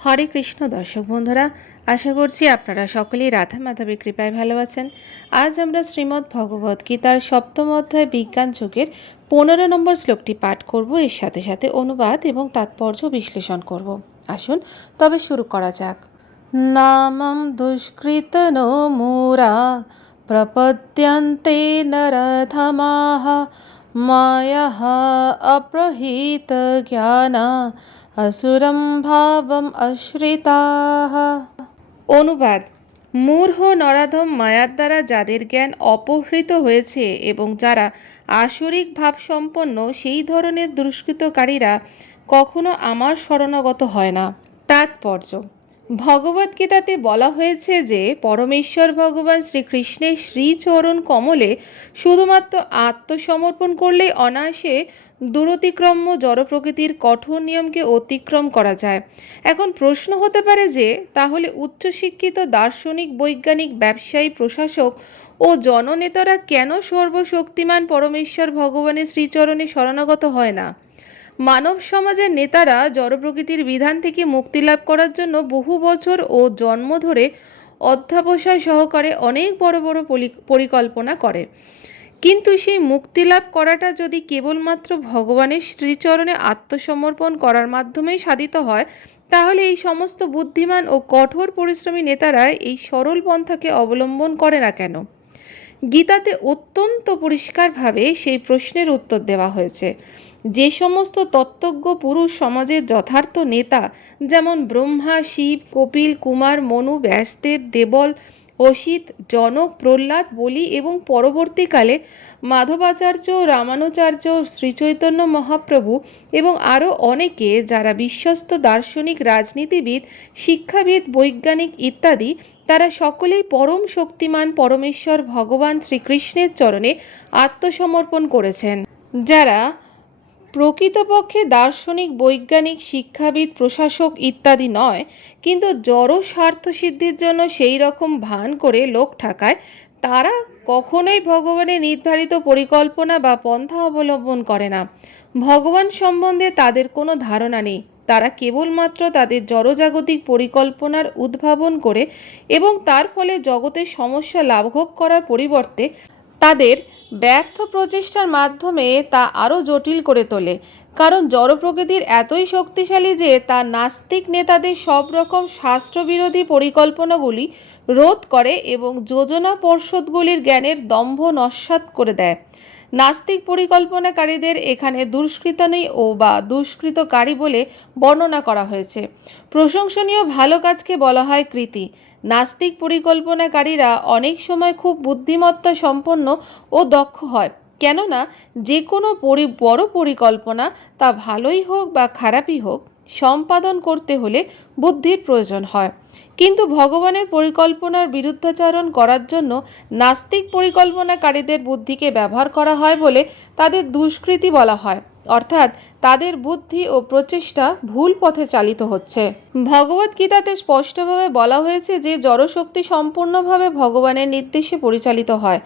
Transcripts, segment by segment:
হরে কৃষ্ণ। দর্শক বন্ধুরা, আশা করছি আপনারা সকলেই রাধা মাধবের কৃপায় ভালো আছেন। আজ আমরা শ্রীমদ্ ভগবত গীতার সপ্তম অধ্যায় বিজ্ঞান যুগের পনেরো নম্বর শ্লোকটি পাঠ করব। এর সাথে সাথে অনুবাদ এবং তাৎপর্য বিশ্লেষণ করব। আসুন, তবে শুরু করা যাক। নামম দুষ্কৃত মূরা, প্রপদ্যন্তে নরধমাः অপ্রহিত জ্ঞানা অসুরম ভাবম অশ্রিতাহ অনুবাদ, মূর্হ নরাধম মায়ার দ্বারা যাদের জ্ঞান অপহৃত হয়েছে এবং যারা আসরিক ভাবসম্পন্ন সেই ধরনের দুষ্কৃতকারীরা কখনো আমার শরণাগত হয় না। তাৎপর্য ভগবদ্গীতাতে বলা হয়েছে যে, পরমেশ্বর ভগবান শ্রীকৃষ্ণের শ্রীচরণ কমলে শুধুমাত্র আত্মসমর্পণ করলেই অনায়াসে দূরতিক্রম্য জড়প্রকৃতির কঠোর নিয়মকে অতিক্রম করা যায়। এখন প্রশ্ন হতে পারে যে, তাহলে উচ্চশিক্ষিত দার্শনিক, বৈজ্ঞানিক, ব্যবসায়ী, প্রশাসক ও জননেতারা কেন সর্বশক্তিমান পরমেশ্বর ভগবানের শ্রীচরণে শরণাগত হয় না? মানব সমাজের নেতারা জড়প্রকৃতির বিধান থেকে মুক্তি লাভ করার জন্য বহু বছর ও জন্ম ধরে অধ্যাবসায় সহকারে অনেক বড় বড় পরিকল্পনা করে। কিন্তু সেই মুক্তি লাভ করাটা যদি কেবলমাত্র ভগবানের শ্রীচরণে আত্মসমর্পণ করার মাধ্যমেই সাধিত হয়, তাহলে এই সমস্ত বুদ্ধিমান ও কঠোর পরিশ্রমী নেতারা এই সরল পন্থাকে অবলম্বন করে না কেন? গীতাতে অত্যন্ত পরিষ্কারভাবে সেই প্রশ্নের উত্তর দেওয়া হয়েছে। যে সমস্ত তত্ত্বজ্ঞ পুরুষ সমাজের যথার্থ নেতা, যেমন ব্রহ্মা, শিব, কপিল, কুমার, মনু, ব্যাসদেব, দেবল, অসিত, জনক, প্রহ্লাদ, বলি এবং পরবর্তীকালে মাধবাচার্য, রামানুচার্য, শ্রীচৈতন্য মহাপ্রভু এবং আরও অনেকে যারা বিশ্বস্ত দার্শনিক, রাজনীতিবিদ, শিক্ষাবিদ, বৈজ্ঞানিক ইত্যাদি তারা সকলেই পরম শক্তিমান পরমেশ্বর ভগবান শ্রীকৃষ্ণের চরণে আত্মসমর্পণ করেছেন। যারা প্রকৃতপক্ষে দার্শনিক, বৈজ্ঞানিক, শিক্ষাবিদ, প্রশাসক ইত্যাদি নয়, কিন্তু জড় স্বার্থ সিদ্ধির জন্য সেই রকম ভান করে লোক ঠাকায়, তারা কখনোই ভগবানের নির্ধারিত পরিকল্পনা বা পন্থা অবলম্বন করে না। ভগবান সম্বন্ধে তাদের কোনো ধারণা নেই। তারা কেবলমাত্র তাদের জড়জাগতিক পরিকল্পনার উদ্ভাবন করে এবং তার ফলে জগতের সমস্যা লাঘব করার পরিবর্তে তাদের ব্যর্থ প্রচেষ্টার মাধ্যমে তা আরও জটিল করে তোলে। কারণ জড় প্রকৃতির এতই শক্তিশালী যে তা নাস্তিক নেতাদের সব রকম শাস্ত্রবিরোধী পরিকল্পনাগুলি রোধ করে এবং যোজনা পর্ষদগুলির জ্ঞানের দম্ভ নস্যাৎ করে দেয়। নাস্তিক পরিকল্পনাকারীদের এখানে দুষ্কৃতানি ও বা দুষ্কৃতকারী বলে বর্ণনা করা হয়েছে। প্রশংসনীয় ভালো কাজকে বলা হয় কৃতি। নাস্তিক পরিকল্পনাকারীরা অনেক সময় খুব বুদ্ধিমত্তা সম্পন্ন ও দক্ষ হয়। কেননা, যে কোনো পরি, বড় পরিকল্পনা তা ভালোই হোক বা খারাপই হোক সম্পাদন করতে হলে বুদ্ধির প্রয়োজন হয়। কিন্তু ভগবানের পরিকল্পনার বিরুদ্ধাচরণ করার জন্য নাস্তিক পরিকল্পনাকারীদের বুদ্ধিকে ব্যবহার করা হয় বলে তাদের দুষ্কৃতি বলা হয়। অর্থাৎ তাদের বুদ্ধি ও প্রচেষ্টা ভুল পথে চালিত হচ্ছে। ভগবদ্গীতাতে স্পষ্টভাবে বলা হয়েছে যে জড়শক্তি সম্পূর্ণভাবে ভগবানের নির্দেশে পরিচালিত হয়।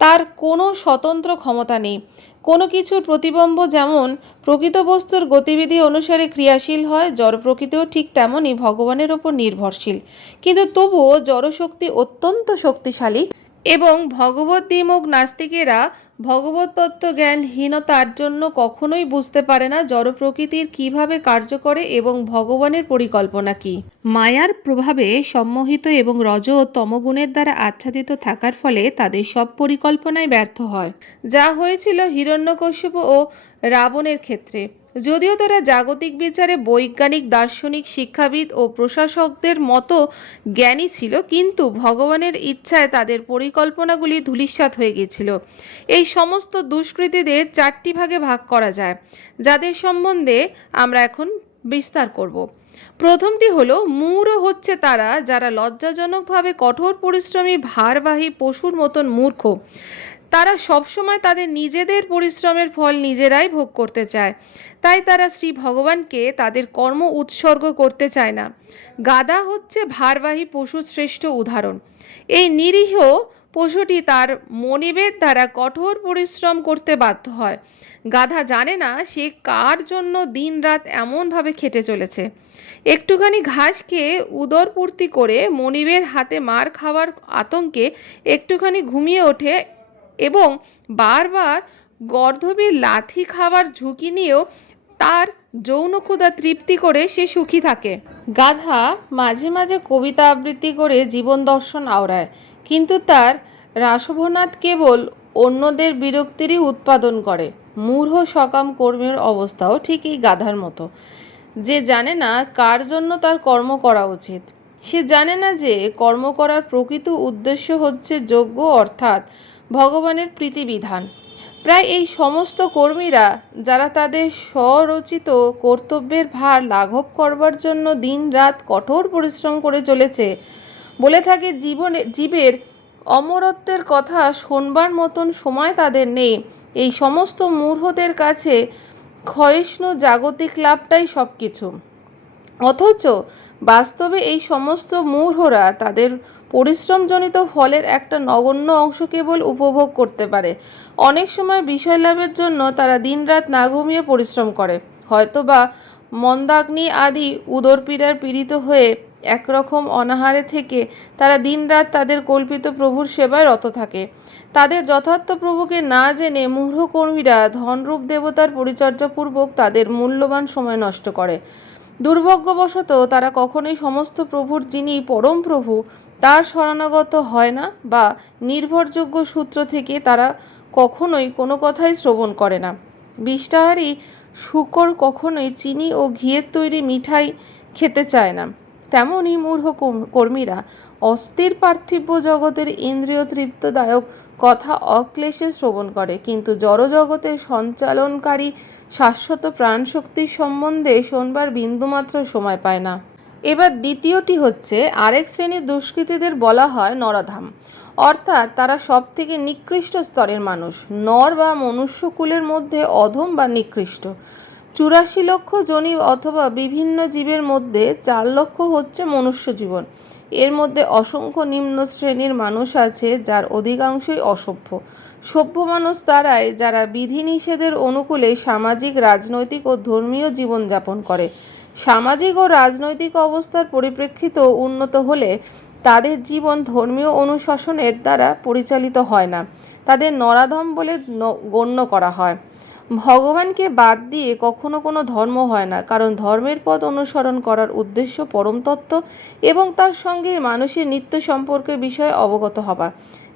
তার কোনো স্বতন্ত্র ক্ষমতা নেই। কোনো কিছুর প্রতিবম্ব যেমন প্রকৃত বস্তুর গতিবিধি অনুসারে ক্রিয়াশীল হয় জড় প্রকৃতিও ঠিক তেমনই ভগবানের ওপর নির্ভরশীল। কিন্তু তবুও জড়শক্তি অত্যন্ত শক্তিশালী এবং ভগবদ্বিমুখ নাস্তিকেরা ভগবত তত্ত্ব জ্ঞানহীনতার জন্য কখনোই বুঝতে পারে না জড় প্রকৃতির কীভাবে কার্য করে এবং ভগবানের পরিকল্পনা কি। মায়ার প্রভাবে সম্মোহিত এবং রজ ও তমগুণের দ্বারা আচ্ছাদিত থাকার ফলে তাদের সব পরিকল্পনায় ব্যর্থ হয়। যা হয়েছিল হিরণ্যকশ্যপ ও রাবণের ক্ষেত্রে। যদিও তারা জাগতিক বিচারে বৈজ্ঞানিক, দার্শনিক, শিক্ষাবিদ ও প্রশাসকদের মতো জ্ঞানী ছিল, কিন্তু ভগবানের ইচ্ছায় তাদের পরিকল্পনাগুলি ধূলিসাৎ হয়ে গিয়েছিল। এই সমস্ত দুষ্কৃতীদের চারটি ভাগে ভাগ করা যায়, যাদের সম্বন্ধে আমরা এখন বিস্তার করব। প্রথমটি হলো, মূঢ় হচ্ছে তারা যারা লজ্জাজনকভাবে কঠোর পরিশ্রমী, ভারবাহী পশুর মতন মূর্খ। তারা সবসময় তাদের নিজেদের পরিশ্রমের ফল নিজেরাই ভোগ করতে চায়। তাই তারা শ্রী ভগবানকে তাদের কর্ম উৎসর্গ করতে চায় না। গাদা হচ্ছে ভারবাহী পশুর শ্রেষ্ঠ উদাহরণ। এই নিরীহ পশুটি তার মনিবের দ্বারা কঠোর পরিশ্রম করতে বাধ্য হয়। গাধা জানে না সে কার জন্য দিনরাত এমনভাবে খেটে চলেছে। একটুখানি ঘাস খেয়ে উদর পূর্তি করে মনিবের হাতে মার খাওয়ার আতঙ্কে একটুখানি ঘুমিয়ে ওঠে এবং বারবার গর্ধবের লাথি খাওয়ার ঝুঁকি নিয়েও তার যৌন ক্ষুধা তৃপ্তি করে সে সুখী থাকে। গাধা মাঝে মাঝে কবিতা আবৃত্তি করে জীবন দর্শন আওড়ায়, কিন্তু তার রাসভনাথ কেবল অন্যদের বিরক্তিরই উৎপাদন করে। মূঢ় সকাম কর্মীর অবস্থাও ঠিক এই গাধার মতো। যে জানে না কার জন্য তার কর্ম করা উচিত। সে জানে না যে কর্ম করার প্রকৃত উদ্দেশ্য হচ্ছে যোগ্য, অর্থাৎ ভগবানের প্রীতিবিধান। প্রায় এই সমস্ত কর্মীরা যারা তাদের স্বরচিত কর্তব্যের ভার লাঘব করবার জন্য দিনরাত কঠোর পরিশ্রম করে চলেছে, বলে থাকে জীবনে, জীবের অমরত্বের কথা শোনবার মতন সময় তাদের নেই। এই সমস্ত মূর্হদের কাছে ক্ষয়িষ্ণু জাগতিক লাভটাই সব কিছু অথচ বাস্তবে এই সমস্ত মূঢ়রা তাদের পরিশ্রমজনিত ফলের একটা নগণ্য অংশ কেবল উপভোগ করতে পারে। অনেক সময় বিষয় লাভের জন্য তারা দিনরাত না ঘুমিয়ে পরিশ্রম করে। হয়তোবা মন্দাগ্নি আদি উদরপীড়ার পীড়িত হয়ে একরকম অনাহারে থেকে তারা দিনরাত তাদের কল্পিত প্রভুর সেবায় রত থাকে। তাদের যথার্থ প্রভুকে না জেনে মূঢ় কর্মীরা ধনরূপ দেবতার পরিচর্যাপূর্বক তাদের মূল্যবান সময় নষ্ট করে। দুর্ভাগ্যবশত তারা কখনোই সমস্ত প্রভুর যিনি পরম প্রভু, তার শরণাগত হয় না বা নির্ভরযোগ্য সূত্র থেকে তারা কখনোই কোনো কথাই শ্রবণ করে না। বিষ্টাহারী শুকর কখনোই চিনি ও ঘিয়ের তৈরি মিঠাই খেতে চায় না। তেমনই মূর্খ কর্মীরা অস্থির পার্থিব জগতের ইন্দ্রিয় তৃপ্তদায়ক কথা অক্লেশে শ্রবণ করে। কিন্তু জড়জগতের সঞ্চালনকারী শাশ্বত প্রাণশক্তির সম্বন্ধে শোনবার বিন্দুমাত্র সময় পায় না। এবার দ্বিতীয়টি হচ্ছে, আরেক শ্রেণির দুষ্কৃতীদের বলা হয় নরাধাম। অর্থাৎ তারা সব থেকে নিকৃষ্ট স্তরের মানুষ। নর বা মনুষ্যকুলের মধ্যে অধম বা নিকৃষ্ট। চুরাশি লক্ষ জনি অথবা বিভিন্ন জীবের মধ্যে চার লক্ষ হচ্ছে মনুষ্য জীবন। এর মধ্যে অসংখ্য নিম্ন শ্রেণির মানুষ আছে যার অধিকাংশই অসভ্য। সভ্য মানুষ তারাই যারা বিধিনিষেধের অনুকূলে সামাজিক, রাজনৈতিক ও ধর্মীয় জীবনযাপন করে। সামাজিক ও রাজনৈতিক অবস্থার পরিপ্রেক্ষিত উন্নত হলে তাদের জীবন ধর্মীয় অনুশাসনের দ্বারা পরিচালিত হয় না। তাদের নরাধম বলে গণ্য করা হয়। ভগবানকে বাদ দিয়ে কখনো কোনো ধর্ম হয় না, কারণ ধর্মের পথ অনুসরণ করার উদ্দেশ্য পরম তত্ত্ব এবং তার সঙ্গে মানুষের নিত্য সম্পর্কের বিষয়ে অবগত হওয়া।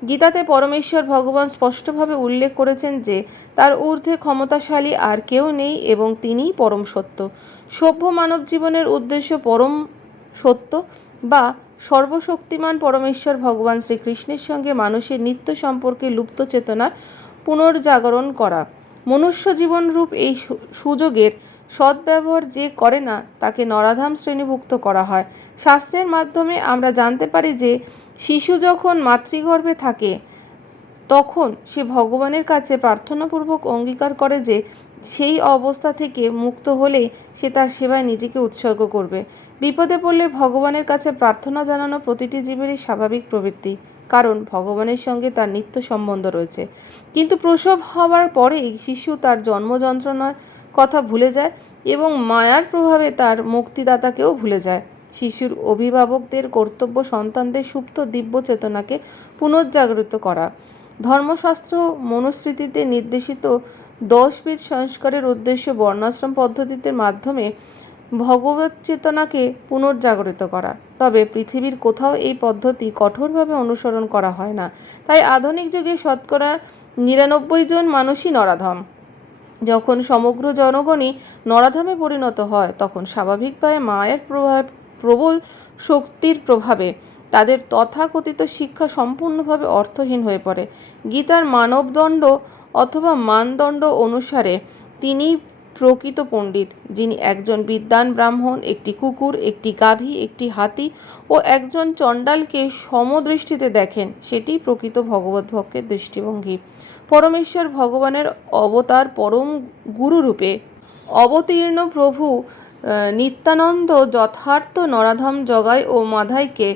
গীতাতে পরমেশ্বর ভগবান স্পষ্টভাবে উল্লেখ করেছেন যে, তার ঊর্ধ্বে ক্ষমতাশালী আর কেউ নেই এবং তিনিই পরম সত্য। সভ্য মানব জীবনের উদ্দেশ্য পরম সত্য বা সর্বশক্তিমান পরমেশ্বর ভগবান শ্রীকৃষ্ণের সঙ্গে মানুষের নিত্য সম্পর্কে লুপ্ত চেতনার পুনর্জাগরণ করা। মনুষ্য জীবনরূপ এই সুযোগের সদ্ব্যবহার যে করে না, তাকে নরাধাম শ্রেণীভুক্ত করা হয়। শাস্ত্রের মাধ্যমে আমরা জানতে পারি যে, শিশু যখন মাতৃগর্ভে থাকে, তখন সে ভগবানের কাছে প্রার্থনাপূর্বক অঙ্গীকার করে যে, সেই অবস্থা থেকে মুক্ত হলে সে তার সেবায় নিজেকে উৎসর্গ করবে। বিপদে পড়লে ভগবানের কাছে প্রার্থনা জানানো প্রতিটি জীবেরই স্বাভাবিক প্রবৃত্তি। কারণ ভগবানের সঙ্গে তার নিত্য সম্বন্ধ রয়েছে। কিন্তু প্রসব হওয়ার পরেই শিশু তার জন্ম যন্ত্রণার কথা ভুলে যায় এবং মায়ার প্রভাবে তার মুক্তিদাতাকেও ভুলে যায়। শিশুর অভিভাবকদের কর্তব্য সন্তানদের সুপ্ত দিব্য চেতনাকে পুনর্জাগরিত করা। ধর্মশাস্ত্র মনুস্মৃতিতে নির্দেশিত দশবিধ সংস্কারের উদ্দেশ্য বর্ণাশ্রম পদ্ধতিতে মাধ্যমে ভগবত চেতনাকে পুনর্জাগরিত করা। তবে পৃথিবীর কোথাও এই পদ্ধতি কঠোরভাবে অনুসরণ করা হয় না। তাই আধুনিক যুগে শতকরা নিরানব্বই জন মানুষই নরাধম। যখন সমগ্র জনগণই নরাধামে পরিণত হয়, তখন স্বাভাবিকভাবে মায়ের প্রভাব, প্রবল শক্তির প্রভাবে তাদের তথাকথিত শিক্ষা সম্পূর্ণভাবে অর্থহীন হয়ে পড়ে। গীতার মানবদণ্ড অথবা মানদণ্ড অনুসারে তিনি প্রকৃত পণ্ডিত, যিনি একজন বিদ্বান ব্রাহ্মণ, একটি কুকুর, একটি গাভী, একটি হাতি ও একজন চণ্ডালকে সমদৃষ্টিতে দেখেন, সেটি প্রকৃত ভগবত ভক্তের দৃষ্টিভঙ্গি। পরমেশ্বর ভগবানের অবতার পরম গুরুরূপে অবতীর্ণ প্রভু নিত্যানন্দ যথার্থ নরাধম জগাই ও মাধাইকে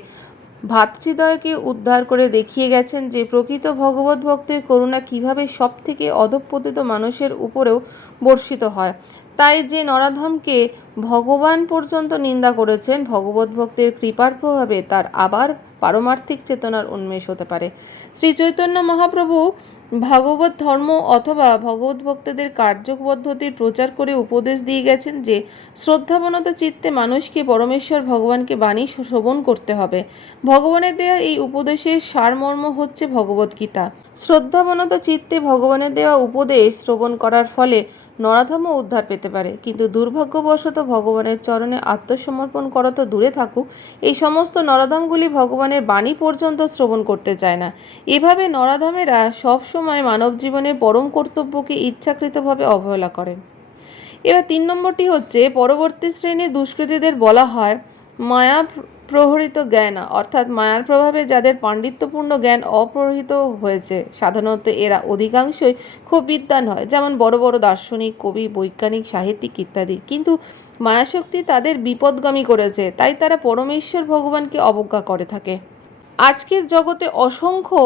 ভাতৃদয়কে উদ্ধার করে দেখিয়ে গেছেন যে প্রকৃত ভগবত ভক্তের করুণা কীভাবে সব থেকে অধঃপতিত মানুষের উপরেও বর্ষিত হয়। তাই যে নরাধমকে ভগবান পর্যন্ত নিন্দা করেছেন, ভগবত ভক্তের কৃপার প্রভাবে তার আবার পারমার্থিক চেতনার উন্মেষ হতে পারে। শ্রী চৈতন্য মহাপ্রভু ভাগবত ধর্ম অথবা ভগবত ভক্তদের কার্যপদ্ধতির প্রচার করে উপদেশ দিয়ে গেছেন যে, শ্রদ্ধাবনত চিত্তে মানুষকে পরমেশ্বর ভগবানকে বাণী শ্রবণ করতে হবে। ভগবানের দেওয়া এই উপদেশের সারমর্ম হচ্ছে ভগবত গীতা। শ্রদ্ধাবনত চিত্তে ভগবানের দেওয়া উপদেশ শ্রবণ করার ফলে নরাধমও উদ্ধার পেতে পারে। কিন্তু দুর্ভাগ্যবশত ভগবানের চরণে আত্মসমর্পণ করা তো দূরে থাকুক, এই সমস্ত নরাধমগুলি ভগবানের বাণী পর্যন্ত শ্রবণ করতে চায় না। এভাবে নরাধমেরা সবসময় মানব জীবনের পরম কর্তব্যকে ইচ্ছাকৃতভাবে অবহেলা করেন। এবার তিন নম্বরটি হচ্ছে, পরবর্তী শ্রেণির দুষ্কৃতীদের বলা হয় মায়া প্রহরিত জ্ঞান, অর্থাৎ মায়ার প্রভাবে যাদের পাণ্ডিত্যপূর্ণ জ্ঞান অপ্রহিত হয়েছে, সাধারণত এরা অধিকাংশই খুব বিদ্বান হয়, যেমন বড় বড় দার্শনিক, কবি, বৈজ্ঞানিক, সাহিত্যিক ইত্যাদি। কিন্তু মায়াশক্তি তাদের বিপদগামী করেছে, তাই তারা পরমেশ্বর ভগবানকে অবজ্ঞা করে থাকে। আজকের জগতে অসংখ্য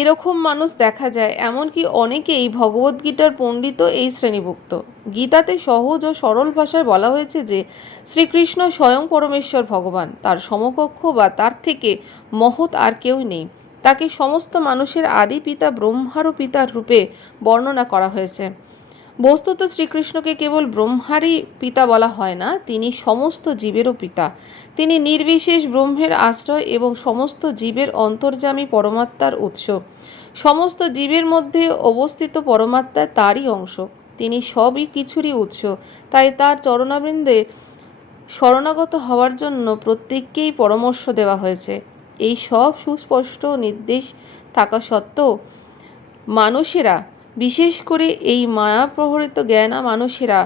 এরকম মানুষ দেখা যায়, এমনকি অনেকেই ভগবদ্গীতার পণ্ডিত এই শ্রেণীভুক্ত। গীতাতে সহজ ও সরল ভাষায় বলা হয়েছে যে, শ্রীকৃষ্ণ স্বয়ং পরমেশ্বর ভগবান, তার সমকক্ষ বা তার থেকে মহৎ আর কেউ নেই। তাকে সমস্ত মানুষের আদি পিতা ব্রহ্মারও পিতার রূপে বর্ণনা করা হয়েছে। বস্তুত শ্রীকৃষ্ণকে কেবল ব্রহ্মারই পিতা বলা হয় না, তিনি সমস্ত জীবেরও পিতা। তিনি নির্বিশেষ ব্রহ্মের আশ্রয় এবং সমস্ত জীবের অন্তর্যামী পরমাত্মার উৎস। সমস্ত জীবের মধ্যে অবস্থিত পরমাত্মা তারই অংশ। তিনি সবই কিছুরই উৎস। তাই তার চরণাবৃন্দে শরণাগত হওয়ার জন্য প্রত্যেককেই পরামর্শ দেওয়া হয়েছে। এই সব সুস্পষ্ট নির্দেশ থাকা সত্ত্বেও মানুষেরা বিশেষ করে এই মায়া প্রহরিত জ্ঞানা মানুষেরা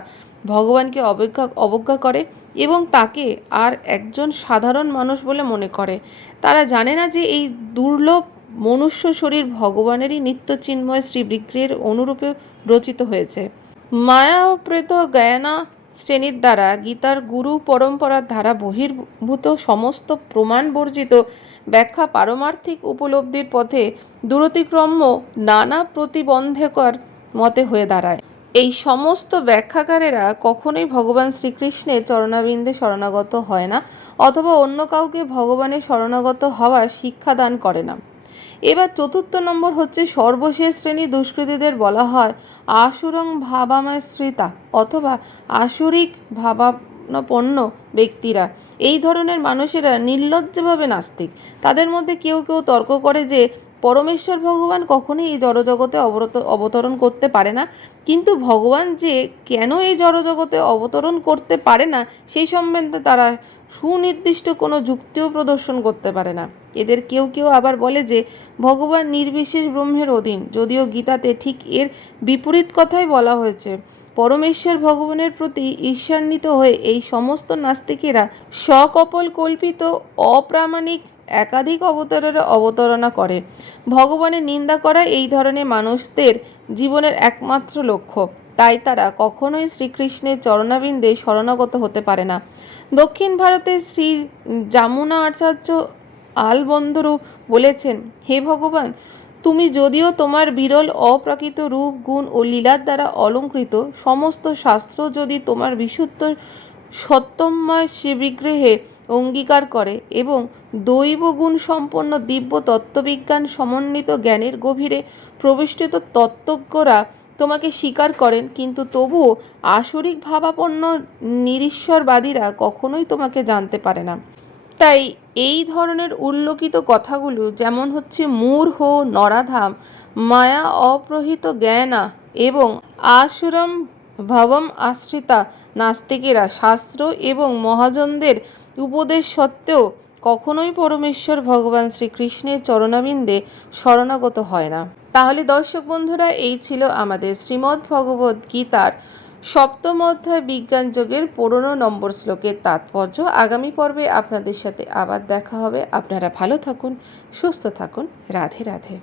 ভগবানকে অবজ্ঞা অবজ্ঞা করে এবং তাকে আর একজন সাধারণ মানুষ বলে মনে করে। তারা জানে না যে এই দুর্লভ মনুষ্য শরীর ভগবানেরই নিত্য চিন্ময় শ্রী বিগ্রহের অনুরূপে রচিত হয়েছে। মায়াপ্রেত জ্ঞানা শ্রেণির দ্বারা গীতার গুরু পরম্পরার ধারা বহির্ভূত সমস্ত প্রমাণ বর্জিত ব্যাখ্যা পারমার্থিক উপলব্ধির পথে দূরতিক্রম্য নানা প্রতিবন্ধকর মতে হয়ে দাঁড়ায়। এই সমস্ত ব্যাখ্যাকারেরা কখনোই ভগবান শ্রীকৃষ্ণের চরণাবিন্দে শরণাগত হয় না, অথবা অন্য কাউকে ভগবানের শরণাগত হওয়ার শিক্ষা দান করে না। এবার চতুর্থ নম্বর হচ্ছে সর্বশেষ শ্রেণি দুষ্কৃতীদের বলা হয় আসুরং ভাবামশ্রিতা অথবা আসরিক ভাবাপন্ন ব্যক্তিরা। এই ধরনের মানুষেরা নির্লজ্জভাবে নাস্তিক। তাদের মধ্যে কেউ কেউ তর্ক করে যে পরমেশ্বর ভগবান কখনোই এই জড়জগতে অবরত, অবতরণ করতে পারে না। কিন্তু ভগবান যে কেন এই জড়জগতে অবতরণ করতে পারে না, সেই সম্বন্ধে তারা সুনির্দিষ্ট কোনো যুক্তিও প্রদর্শন করতে পারে না। এদের কেউ কেউ আবার বলে যে, ভগবান নির্বিশেষ ব্রহ্মের অধীন, যদিও গীতাতে ঠিক এর বিপরীত কথাই বলা হয়েছে। পরমেশ্বর ভগবানের প্রতি ঈর্ষান্বিত হয়ে এই সমস্ত নাস্তিকেরা সকপল কল্পিত অপ্রামাণিক একাধিক অবতারের অবতারণা করে। ভগবানের নিন্দা করা এই ধরনের মানুষদের জীবনের একমাত্র লক্ষ্য। তাই তারা কখনোই শ্রীকৃষ্ণের চরণাবিন্দে শরণাগত হতে পারে না। দক্ষিণ ভারতের শ্রী যামুনা আচার্য আলবন্দরু বলেছেন, হে ভগবান, তুমি যদিও তোমার বিরল অপ্রাকৃত রূপ, গুণ ও লীলার দ্বারা অলঙ্কৃত, সমস্ত শাস্ত্র যদি তোমার বিশুদ্ধ সত্যময় সে বিগ্রহে অঙ্গীকার করে এবং দৈব গুণ সম্পন্ন দিব্য তত্ত্ববিজ্ঞান সমন্বিত জ্ঞানের গভীরে প্রবিষ্টিত তত্ত্বজ্ঞরা তোমাকে স্বীকার করেন, কিন্তু তবুও আসরিক ভাবাপন্ন নিরীশ্বরবাদীরা কখনোই তোমাকে জানতে পারে না। তাই এই ধরনের উল্লেখিত কথাগুলো যেমন হচ্ছে মূর্হ নরাধাম, মায়া, অপ্রহিত জ্ঞানা এবং আশুরম ভবম আশ্রিতা নাস্তিকেরা শাস্ত্র এবং মহাজনদের উপদেশ সত্ত্বেও কখনোই পরমেশ্বর ভগবান শ্রীকৃষ্ণের চরণাবিন্দে শরণাগত হয় না। তাহলে দর্শক বন্ধুরা, এই ছিল আমাদের শ্রীমদ্ ভগবদ গীতার সপ্তম অধ্যায় বিজ্ঞান যোগের পুরনো নম্বর শ্লোকের তাৎপর্য। আগামী পর্বে আপনাদের সাথে আবার দেখা হবে। আপনারা ভালো থাকুন, সুস্থ থাকুন। রাধে রাধে।